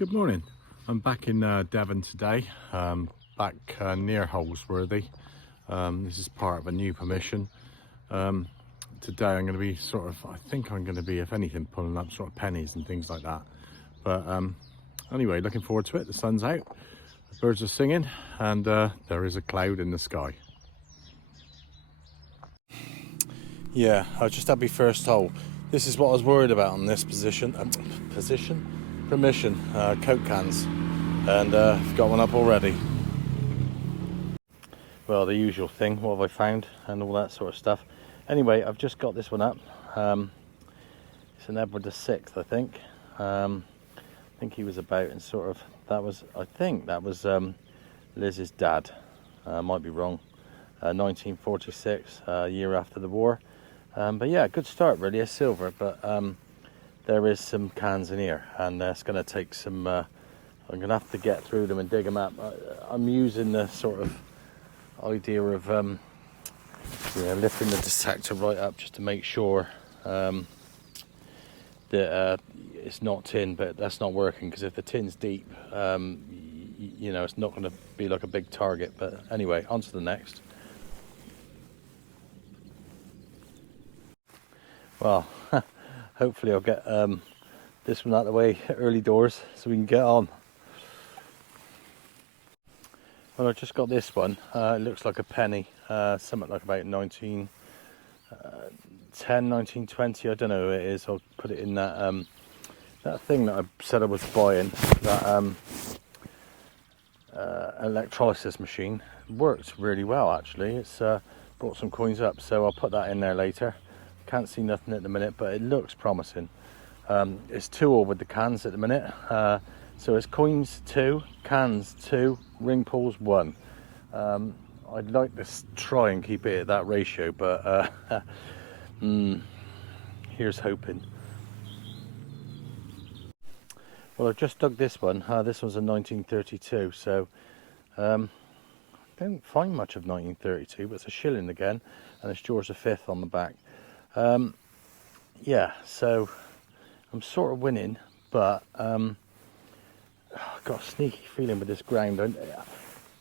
Good morning. I'm back in Devon today, back near Holsworthy. This is part of a new permission. Today I'm going to be I think I'm going to be, if anything, pulling up sort of pennies and things like that. But anyway, looking forward to it. The sun's out, the birds are singing, and there is a cloud in the sky. Yeah, I just had my first hole. This is what I was worried about on this permission, Coke cans, and I've got one up already. Well, the usual thing, what have I found, and all that sort of stuff. Anyway, I've just got this one up. It's an Edward VI, I think. I think he was about, and I think that was Liz's dad. Might be wrong. 1946, year after the war. But yeah, good start really. A silver, but there is some cans in here, and it's going to take some. I'm going to have to get through them and dig them up. I'm using the sort of idea of lifting the detector right up just to make sure that it's not tin, but that's not working, because if the tin's deep, it's not going to be like a big target. But anyway, on to the next. Well, hopefully I'll get this one out of the way early doors so we can get on. Well, I just got this one. It looks like a penny, something like about 1910, 1920. I don't know who it is. I'll put it in that that thing that I said I was buying. That electrolysis machine worked really well actually. It's brought some coins up, so I'll put that in there later. Can't see nothing at the minute, but it looks promising. It's 2 all with the cans at the minute. So it's coins 2, cans 2, ring pulls 1. I'd like to try and keep it at that ratio, but here's hoping. Well, I've just dug this one. This one's a 1932, so I don't find much of 1932, but it's a shilling again, and it's George V on the back. Yeah, so I'm sort of winning, but I've got a sneaky feeling with this ground.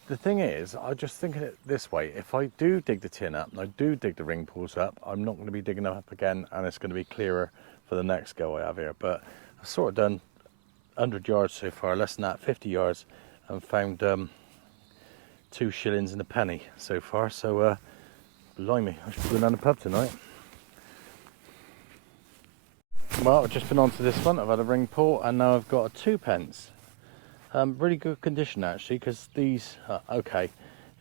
The thing is, I'm just thinking it this way: if I do dig the tin up and I do dig the ring pulls up, I'm not going to be digging them up again, and it's going to be clearer for the next go I have here. But I've sort of done 100 yards so far, less than that, 50 yards, and found 2 shillings and a penny so far. So blimey, I should be going down the pub tonight. Well, I've just been onto this one. I've had a ring pull, and now I've got a 2 pence. Really good condition actually, because these okay,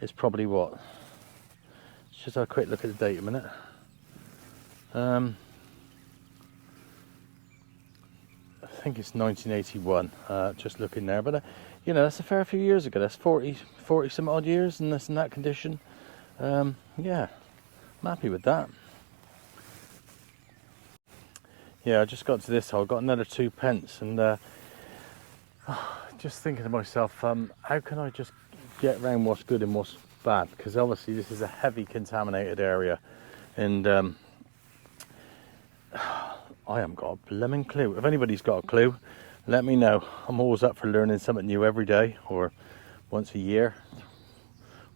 it's probably what, let's just have a quick look at the date a minute. I think it's 1981, just looking there, but that's a fair few years ago. That's 40 some odd years, and that's in that condition. Yeah, I'm happy with that. Yeah, I just got to this hole, got another 2 pence, and just thinking to myself, how can I just get around what's good and what's bad? Because obviously this is a heavy contaminated area, and I haven't got a blooming clue. If anybody's got a clue, let me know. I'm always up for learning something new every day, or once a year.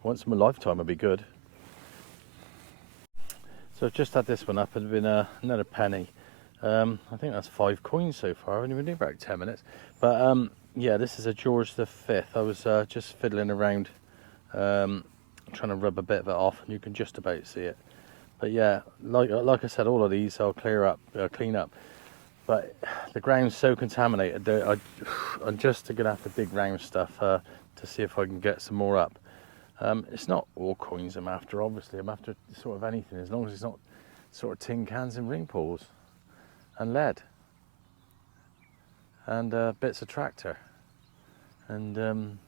Once in my lifetime would be good. So I've just had this one up, and been another penny. I think that's 5 coins so far. I've only been doing about 10 minutes. But yeah, this is a George V. I was just fiddling around, trying to rub a bit of it off, and you can just about see it. But yeah, like I said, all of these I'll clean up. But the ground's so contaminated, I'm just going to have to dig round stuff to see if I can get some more up. It's not all coins I'm after, obviously. I'm after sort of anything, as long as it's not sort of tin cans and ring pulls. And lead, and bits of tractor, and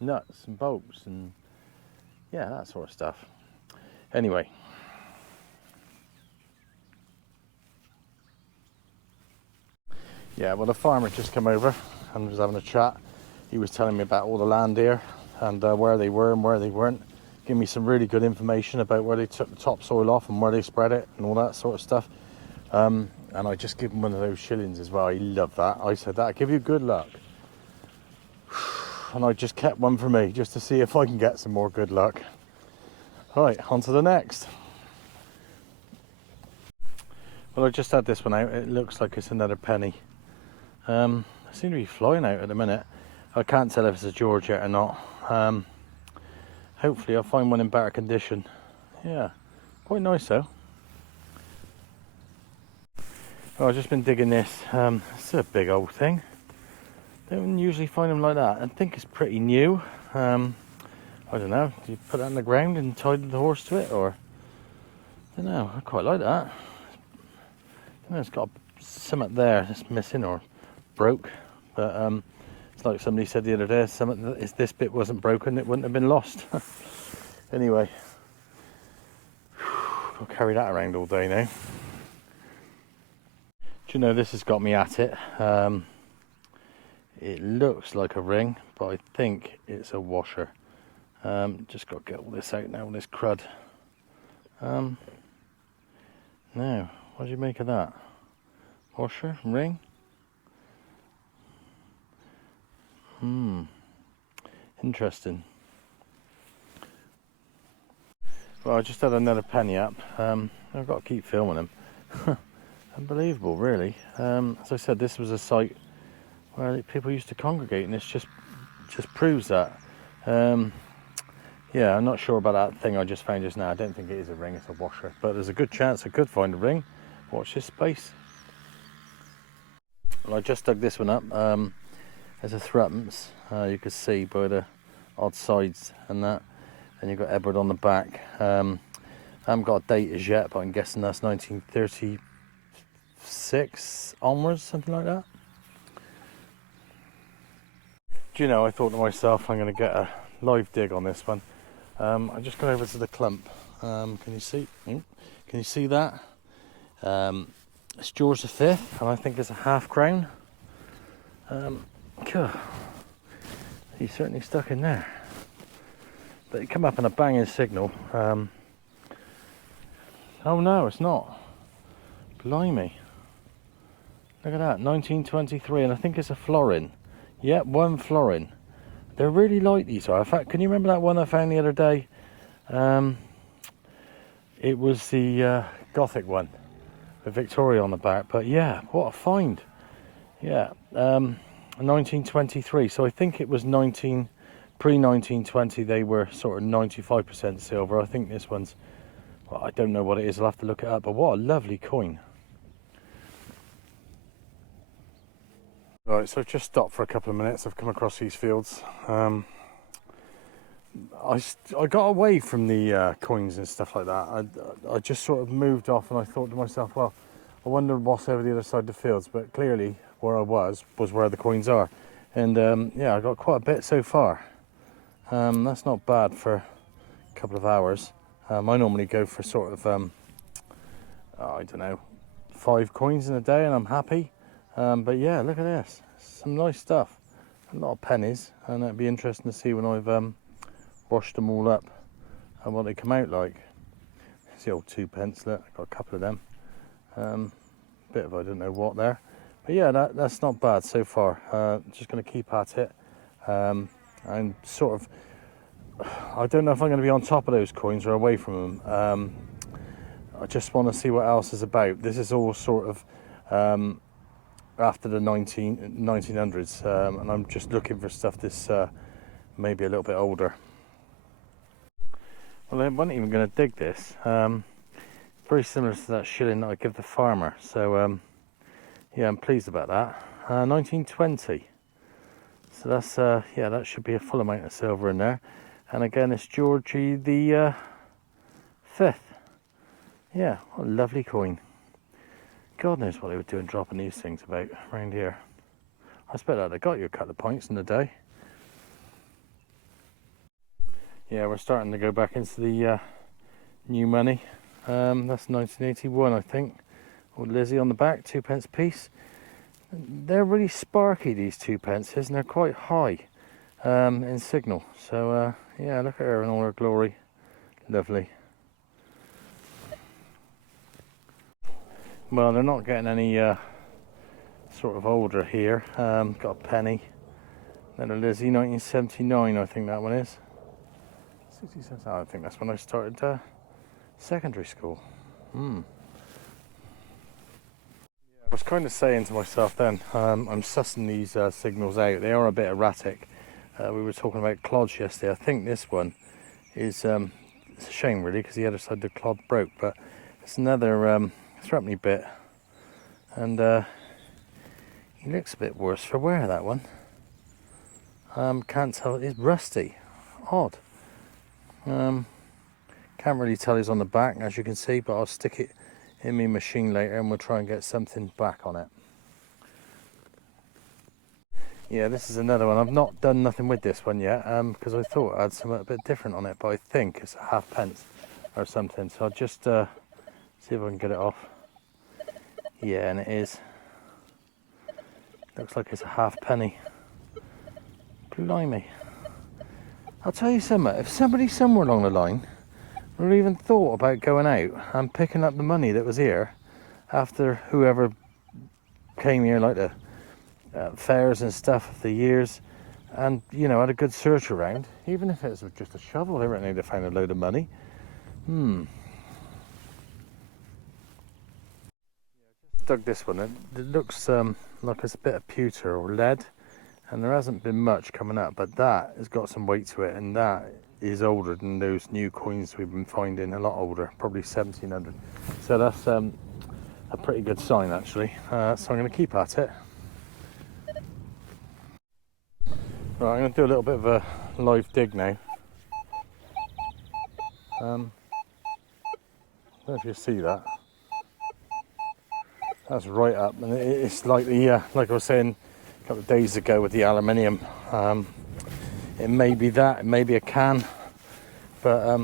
nuts and bolts, and yeah, that sort of stuff. Anyway, yeah, well, the farmer just come over and was having a chat. He was telling me about all the land here, and where they were and where they weren't. Giving me some really good information about where they took the topsoil off and where they spread it and all that sort of stuff. And I just give him one of those shillings as well. He loved that. I said, that'll give you good luck. and I just kept one for me just to see if I can get some more good luck. Right, on to the next. Well, I just had this one out. It looks like it's another penny. They seem to be flying out at the minute. I can't tell if it's a George yet or not. Hopefully I'll find one in better condition. Yeah, quite nice though. Oh, I've just been digging this. It's a big old thing. Don't usually find them like that. I think it's pretty new. I don't know. Do you put that on the ground and tie the horse to it, or I don't know. I quite like that. I know it's got something there that's missing or broke, but it's like somebody said the other day. If this bit wasn't broken, it wouldn't have been lost. Anyway, I'll carry that around all day now. Do you know, this has got me at it. It looks like a ring, but I think it's a washer. Just got to get all this out now, all this crud. Now, what do you make of that? Washer? Ring? Interesting. Well, I just had another penny up. I've got to keep filming them. Unbelievable, really. As I said, this was a site where people used to congregate, and this just proves that. Yeah, I'm not sure about that thing I just found just now. I don't think it is a ring, it's a washer, but there's a good chance I could find a ring. Watch this space. Well, I just dug this one up. There's a threepence. You can see by the odd sides and that. And you've got Edward on the back. I haven't got a date as yet, but I'm guessing that's 1936 onwards, something like that. Do you know, I thought to myself, I'm going to get a live dig on this one. I just got over to the clump. Can you see? Can you see that? It's George V, and I think it's a half crown. He's certainly stuck in there. But it came up in a banging signal. Oh no, it's not. Blimey. Look at that, 1923, and I think it's a florin. Yep, 1 florin. They're really light, these are. In fact, can you remember that one I found the other day? It was the Gothic one with Victoria on the back. But yeah, what a find. Yeah, 1923. So I think it was pre-1920. They were sort of 95% silver. I think this one's, well, I don't know what it is. I'll have to look it up. But what a lovely coin. Right, so I've just stopped for a couple of minutes. I've come across these fields. I got away from the coins and stuff like that. I just sort of moved off, and I thought to myself, well, I wonder what's over the other side of the fields. But clearly, where I was where the coins are. And yeah, I got quite a bit so far. That's not bad for a couple of hours. I normally go for sort of, I don't know, 5 coins in a day, and I'm happy. But yeah, look at this, some nice stuff, a lot of pennies, and it'd be interesting to see when I've washed them all up and what they come out like. It's the old 2 pence, look, I've got a couple of them, bit of I don't know what there, but yeah, that's not bad so far. Just going to keep at it, and sort of, I don't know if I'm going to be on top of those coins or away from them. I just want to see what else is about. This is all sort of after the 1900s, and I'm just looking for stuff that's maybe a little bit older. Well, I wasn't even going to dig this. Very similar to that shilling that I give the farmer, so yeah, I'm pleased about that. 1920, so that's yeah, that should be a full amount of silver in there. And again, it's Georgie the 5th. Yeah, what a lovely coin. God knows what they were doing dropping these things about around here. I expect that they got you a couple of points in the day. Yeah, we're starting to go back into the new money. That's 1981, I think. Old Lizzie on the back, 2 pence piece. They're really sparky, these 2 pences, and they're quite high in signal. So yeah, look at her in all her glory. Lovely. Well, they're not getting any sort of older here. Got a penny, Little Lizzie, 1979, I think that one is. 67. I think that's when I started secondary school. I was kind of saying to myself then, I'm sussing these signals out. They are a bit erratic. We were talking about clods yesterday. I think this one is, it's a shame really, because the other side of the clod broke, but it's another threepenny bit. And he looks a bit worse for wear, that one. Can't tell, it's rusty. Odd. Can't really tell he's on the back, as you can see, but I'll stick it in my machine later and we'll try and get something back on it. Yeah, this is another one. I've not done nothing with this one yet, because I thought I had something a bit different on it, but I think it's a halfpence or something. So I'll just see if I can get it off. Yeah, and it is. Looks like it's a halfpenny. Blimey. I'll tell you something, if somebody somewhere along the line would even thought about going out and picking up the money that was here after whoever came here, like the fairs and stuff of the years, and you know, had a good search around, even if it was just a shovel, they reckon they'd have found a load of money. Dug this one. It looks like it's a bit of pewter or lead, and there hasn't been much coming up, but that has got some weight to it, and that is older than those new coins we've been finding, a lot older, probably 1700. So that's a pretty good sign actually. So I'm going to keep at it. Right, I'm going to do a little bit of a live dig now. I don't know if you see that. That's right up, and it's like the like I was saying a couple of days ago with the aluminium. It may be that, it may be a can, but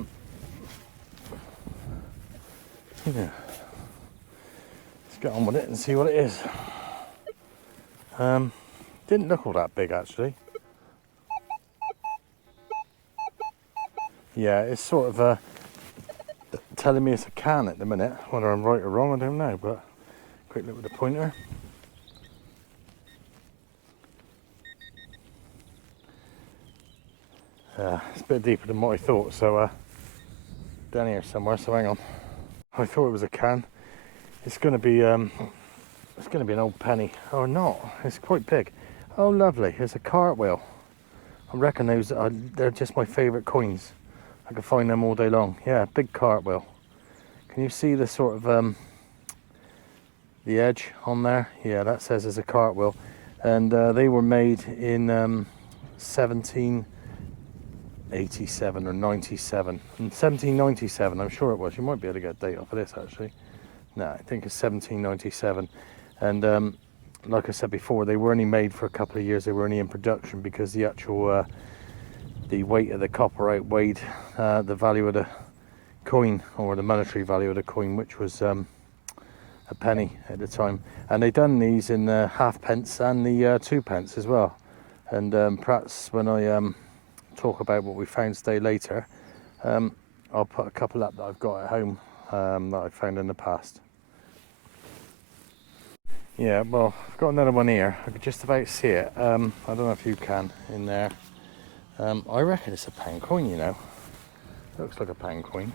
yeah. Let's get on with it and see what it is. Didn't look all that big actually. Yeah, it's sort of telling me it's a can at the minute. Whether I'm right or wrong, I don't know, but quick look with the pointer. It's a bit deeper than what I thought, so down here somewhere, so hang on. I thought it was a can. It's gonna be an old penny. Oh, not, it's quite big. Oh lovely, it's a cartwheel. I reckon those they're just my favourite coins. I can find them all day long. Yeah, big cartwheel. Can you see the sort of the edge on there? Yeah, that says it's a cartwheel, and they were made in 1787 or 97. In 1797, I'm sure it was. You might be able to get a date off of this actually. No, I think it's 1797. And like I said before, they were only made for a couple of years. They were only in production because the actual the weight of the copper outweighed the value of the coin, or the monetary value of the coin, which was a penny at the time. And they done these in the halfpence and the 2p as well. And perhaps when I talk about what we found today later, I'll put a couple up that I've got at home that I found in the past. Yeah, well, I've got another one here. I could just about see it. I don't know if you can in there. I reckon it's a pound coin, you know. Looks like a pound coin.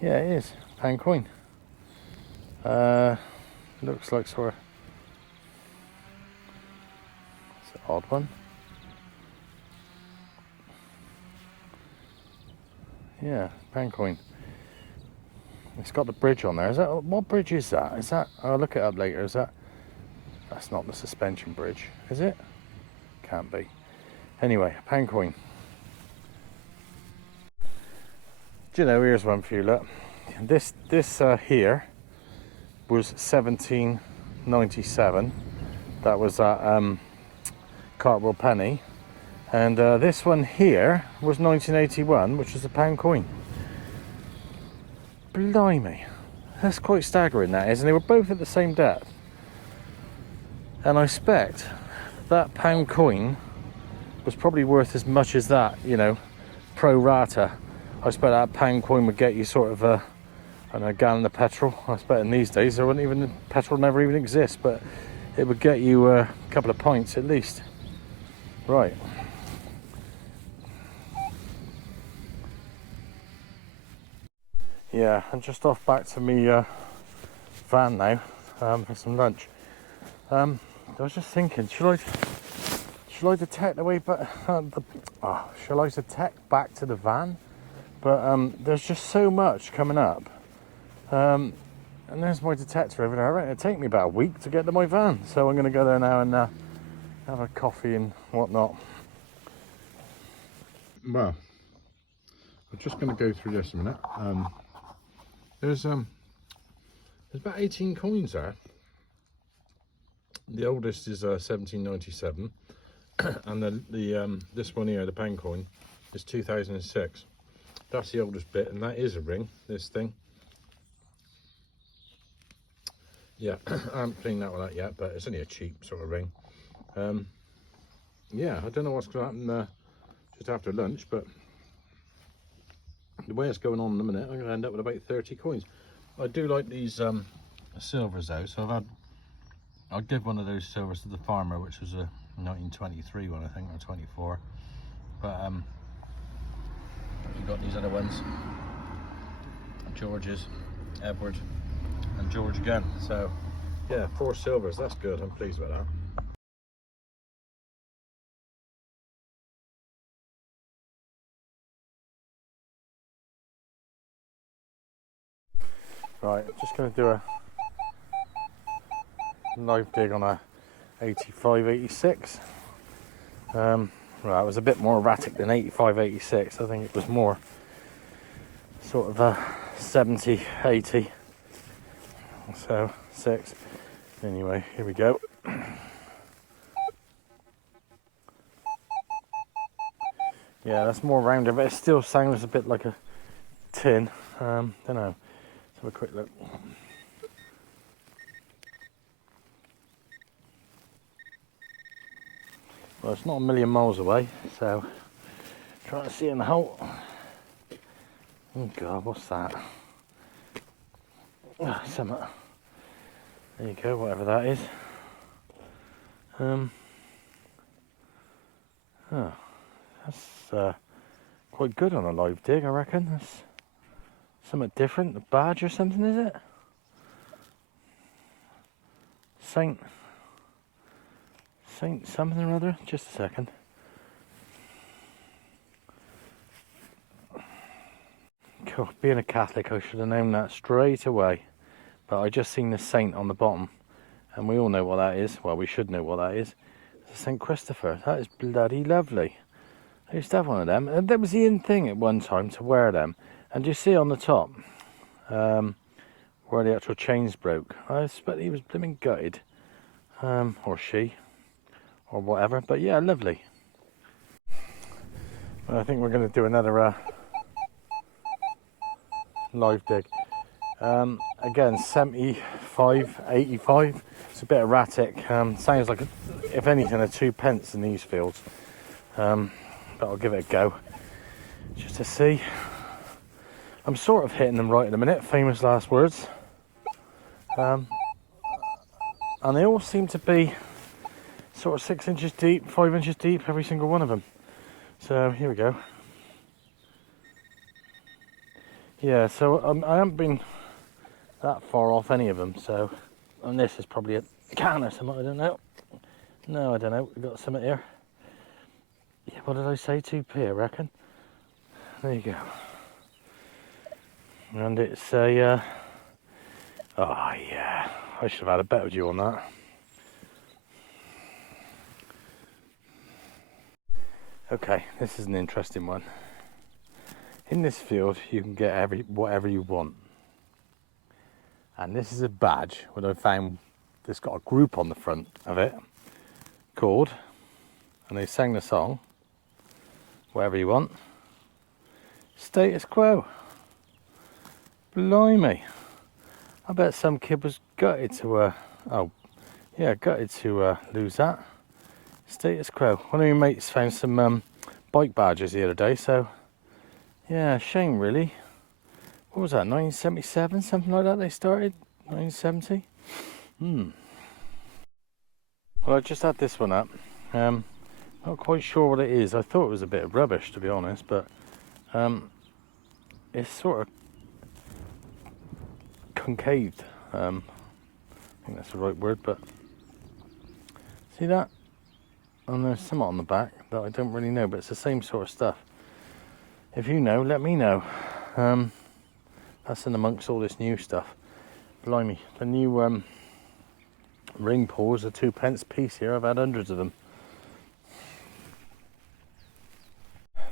Yeah, it is pound coin. Looks like sort of, it's an odd one. Yeah, pound coin. It's got the bridge on there. Is that, what bridge is that? Is that, I'll look it up later. Is that, that's not the suspension bridge, is it? Can't be. Anyway, pound coin. Do you know, here's one for you, look. This here was 1797. That was that cartwheel penny. And this one here was 1981, which was a pound coin. Blimey, that's quite staggering, that is. And they were both at the same depth. And I expect that pound coin was probably worth as much as that, you know, pro rata. I expect that pound coin would get you sort of and a gallon of petrol. I bet in these days there wouldn't even, petrol never even exist, but it would get you a couple of pints at least. Right. Yeah, I'm just off back to me van now for some lunch. I was just thinking, should I detect the way back? Shall I detect back to the van? But there's just so much coming up. And there's my detector over there. I reckon it'll take me about a week to get to my van. So I'm going to go there now and have a coffee and whatnot. Well, I'm just going to go through this a minute. There's about 18 coins there. The oldest is 1797, and the this one here, the pound coin, is 2006. That's the oldest bit, and that is a ring. This thing. Yeah, I haven't cleaned that one out yet, but it's only a cheap sort of ring. Yeah, I don't know what's going to happen just after lunch, but the way it's going on in a minute, I'm going to end up with about 30 coins. I do like these silvers though, so I'll give one of those silvers to the farmer, which was a 1923 one, I think, or 24. But you've got these other ones, George's, Edward, and George again. So yeah, 4 silvers, that's good. I'm pleased with that. Right, I'm just going to do a live dig on a 85, 86. Well, it was a bit more erratic than 85, 86. I think it was more sort of a 70, 80. So 6. Anyway, here we go. Yeah, that's more rounded, but it still sounds a bit like a tin. Don't know. Let's have a quick look. Well, it's not a million miles away, so trying to see in the hole. Oh God, what's that? Something. There you go, whatever that is. That's quite good on a live dig, I reckon. That's something different. A badge or something, is it? Saint something or other. Just a second. God, being a Catholic, I should have known that straight away. But I just seen the saint on the bottom, and we all know what that is. Well, we should know what that is. It's St. Christopher. That is bloody lovely. I used to have one of them, and that was the in thing at one time to wear them. And you see on the top where the actual chains broke. I expect he was blooming gutted, or she, or whatever. But yeah, lovely. Well, I think we're going to do another live dig. Again, 75, 85. It's a bit erratic. Sounds like, if anything, a 2 pence in these fields. But I'll give it a go just to see. I'm sort of hitting them right in a minute. Famous last words. And they all seem to be sort of 6 inches deep, 5 inches deep, every single one of them. So here we go. Yeah, so I haven't been that far off any of them. So, and this is probably a can or something. I don't know. No, I don't know. We've got something here. Yeah, what did I say? 2p, I reckon. There you go. And it's a. Oh yeah, I should have had a bet with you on that. Okay, this is an interesting one. In this field, you can get whatever you want. And this is a badge that I found that's got a group on the front of it called, and they sang the song, whatever you want, Status Quo. Blimey. I bet some kid was gutted to, gutted to lose that. Status Quo. One of your mates found some bike badges the other day, so yeah, shame really. What was that, 1977, something like that they started? 1970? Well, I just had this one up. Not quite sure what it is. I thought it was a bit of rubbish, to be honest, but it's sort of concaved. I think that's the right word, but see that? And there's something on the back that I don't really know, but it's the same sort of stuff. If you know, let me know. That's in amongst all this new stuff. Blimey, the new ring pulls are 2p piece here. I've had hundreds of them. Do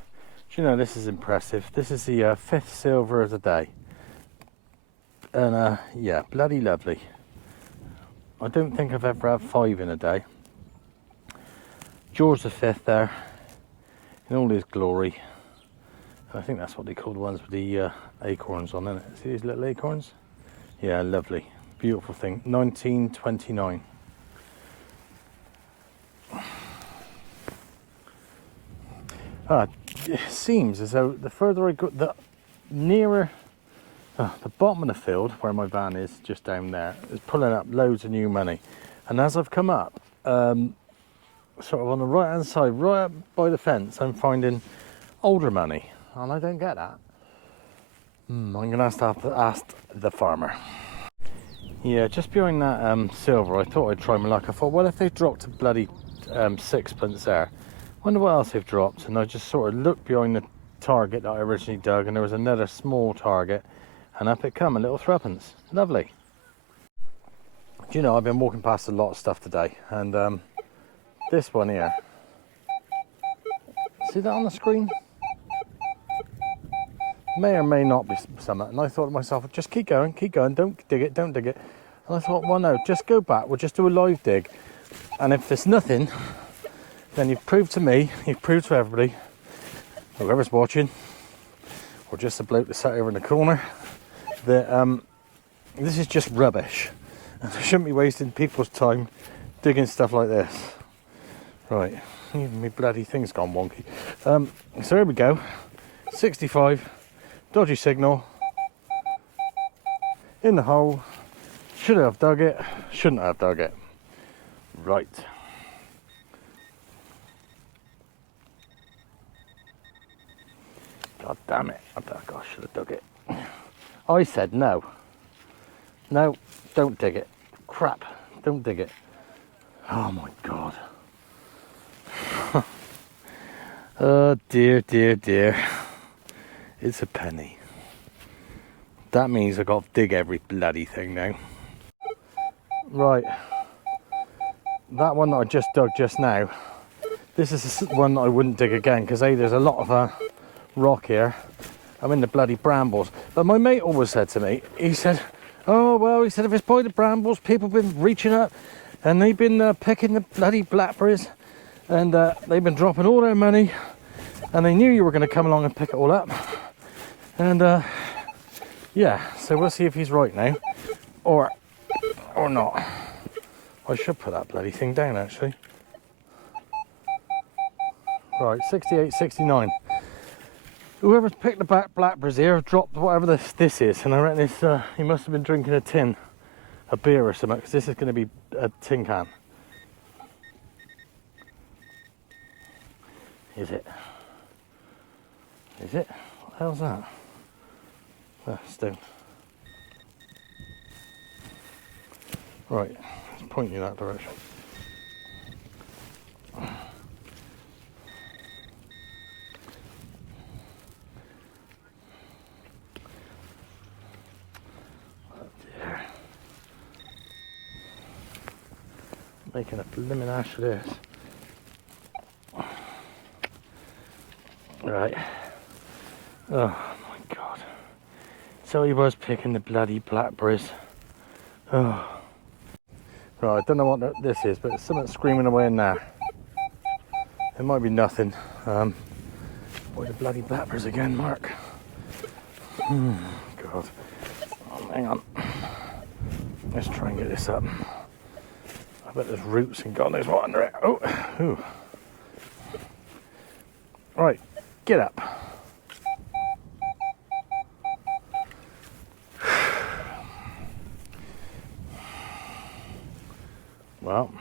you know, this is impressive. This is the 5th silver of the day. And yeah, bloody lovely. I don't think I've ever had 5 in a day. George V there, in all his glory. I think that's what they call the ones with the acorns on, isn't it? See these little acorns? Yeah, lovely. Beautiful thing. 1929. It seems as though the further I go, the nearer the bottom of the field, where my van is, just down there, is pulling up loads of new money. And as I've come up, sort of on the right hand side, right up by the fence, I'm finding older money. And I don't get that. I'm going to have to ask the farmer. Yeah, just behind that silver, I thought I'd try my luck. I thought, well, if they dropped a bloody 6p there, wonder what else they've dropped. And I just sort of looked behind the target that I originally dug, and there was another small target, and up it come, a little 3p. Lovely. Do you know, I've been walking past a lot of stuff today, and this one here, see that on the screen? May or may not be something. And I thought to myself, just keep going, don't dig it. And I thought, well, no, just go back, we'll just do a live dig. And if there's nothing, then you've proved to me, you've proved to everybody, whoever's watching, or just a bloke that sat over in the corner, that this is just rubbish. And I shouldn't be wasting people's time digging stuff like this. Right, even my bloody thing's gone wonky. So here we go, 65. Dodgy signal in the hole. Should I have dug it? Shouldn't I have dug it? Right. God damn it. I should have dug it. I said no. No, don't dig it. Crap, don't dig it. Oh my God. Oh dear, dear, dear. It's a penny. That means I've got to dig every bloody thing now. Right. That one that I just dug just now, this is one that I wouldn't dig again, because A, there's a lot of rock here. I'm in the bloody brambles. But my mate always said to me, he said, oh, well, he said, if it's by the brambles, people have been reaching up and they've been picking the bloody blackberries, and they've been dropping all their money, and they knew you were going to come along and pick it all up. And yeah, so we'll see if he's right now, or not. I should put that bloody thing down, actually. Right, 68, 69. Whoever's picked the blackberries here have dropped whatever this is, and I reckon this, he must have been drinking a beer or something, because this is going to be a tin can. Is it? Is it? What the hell's that? Stone. Right, it's pointing in that direction. Making a blimmin' ash of this. Right. Oh my God. So he was picking the bloody blackberries. Oh. Right, I don't know what this is, but there's something screaming away in there. It might be nothing. Boy, the bloody blackberries again, Mark. God. Oh, hang on. Let's try and get this up. I bet there's roots and God knows what under it. Oh, ooh. Right, get up. Well,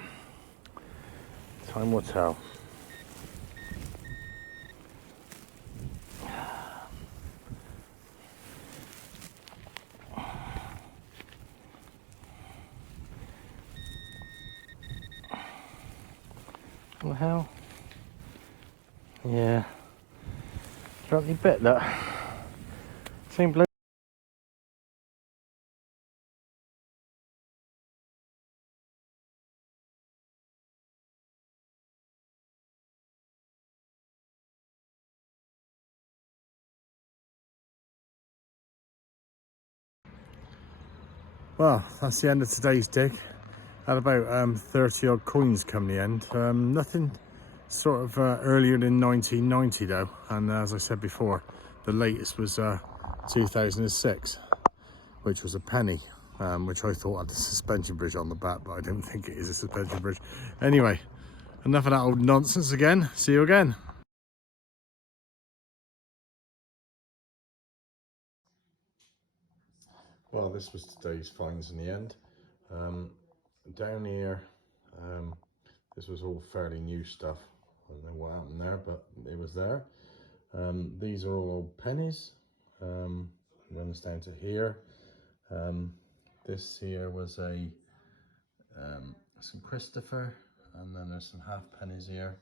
time will tell. What the hell? Yeah. Struck me bit that. Same bloke. Well, that's the end of today's dig. Had about 30 odd coins come the end. Nothing sort of earlier than 1990 though, and as I said before, the latest was 2006, which was a penny, which I thought had a suspension bridge on the back, but I don't think it is a suspension bridge. Anyway, enough of that old nonsense again. See you again. Well, this was today's finds in the end. Down here, this was all fairly new stuff. I don't know what happened there, but it was there. These are all old pennies. Runs down to here. This here was a some Christopher, and then there's some half pennies here.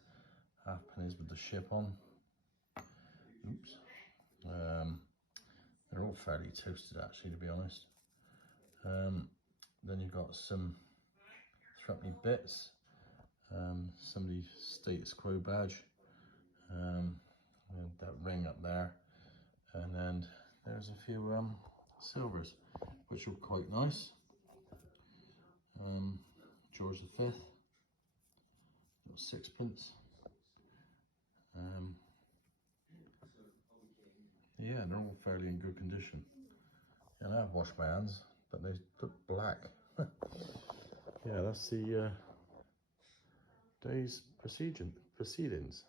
Half pennies with the ship on. Oops. They're all fairly toasted actually, to be honest. Then you've got some threepenny bits. Somebody's status quo badge. That ring up there, and then there's a few silvers, which were quite nice. George V, got sixpence. Yeah, they're all fairly in good condition. And I've washed my hands, but they look black. Yeah, that's the day's proceedings.